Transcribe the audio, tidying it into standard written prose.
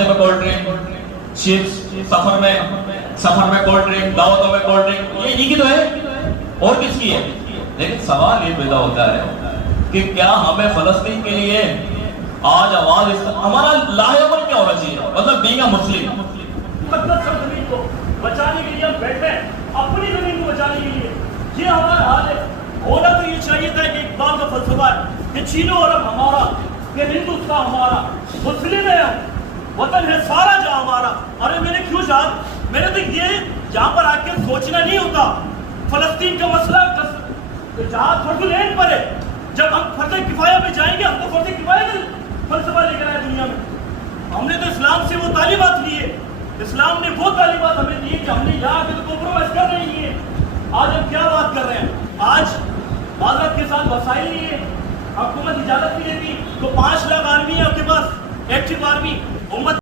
ناشتے میں cold drink, chips, سفر میں کولڈ ڈرنک، دعوتوں میں کولڈ ڈرنک، یہ انہی کی تو ہے اور کس کی ہے؟ لیکن سوال یہ پیدا ہوتا ہے کہ کیا ہمیں فلسطین کے لیے آج آواز ہمارا لاہ عمل کیا ہونا چاہیے؟ مطلب بینگ اے مسلم مقدس زمین کو بچانے کے لیے ہم بیٹھے ہیں، اپنی زمین کو بچانے کے لیے، یہ ہمارا حال ہے۔ ہونا تو یہ چاہیے تھا کہ اقبال کا فلسفہ ہے کہ چین و عرب ہمارا، کہ ہندوستان ہمارا، مسلم ہے ہم، وطن ہے سارا جہاں ہمارا۔ ارے میں نے کیوں جہاد، میں نے تو یہ یہاں پر آ کے سوچنا نہیں ہوتا فلسطین کا مسئلہ جہاد فرض العین پر ہے۔ جب ہم فرض کفایہ پہ جائیں گے، ہم تو فرض کفایہ کا فلسفہ لے کر آئے دنیا میں۔ ہم نے تو اسلام سے وہ تعلیمات لیے، اسلام نے وہ تعلیمات ہمیں دی کہ ہم نے یہاں کے تو کمپرومائز کر نہیں ہے۔ آج ہم کیا بات کر رہے ہیں؟ آج معذرت کے ساتھ وسائل نہیں ہے، حکومت اجازت نہیں دیتی تو 5 لاکھ آرمی ہے آپ کے پاس، ایکٹیو آرمی، امت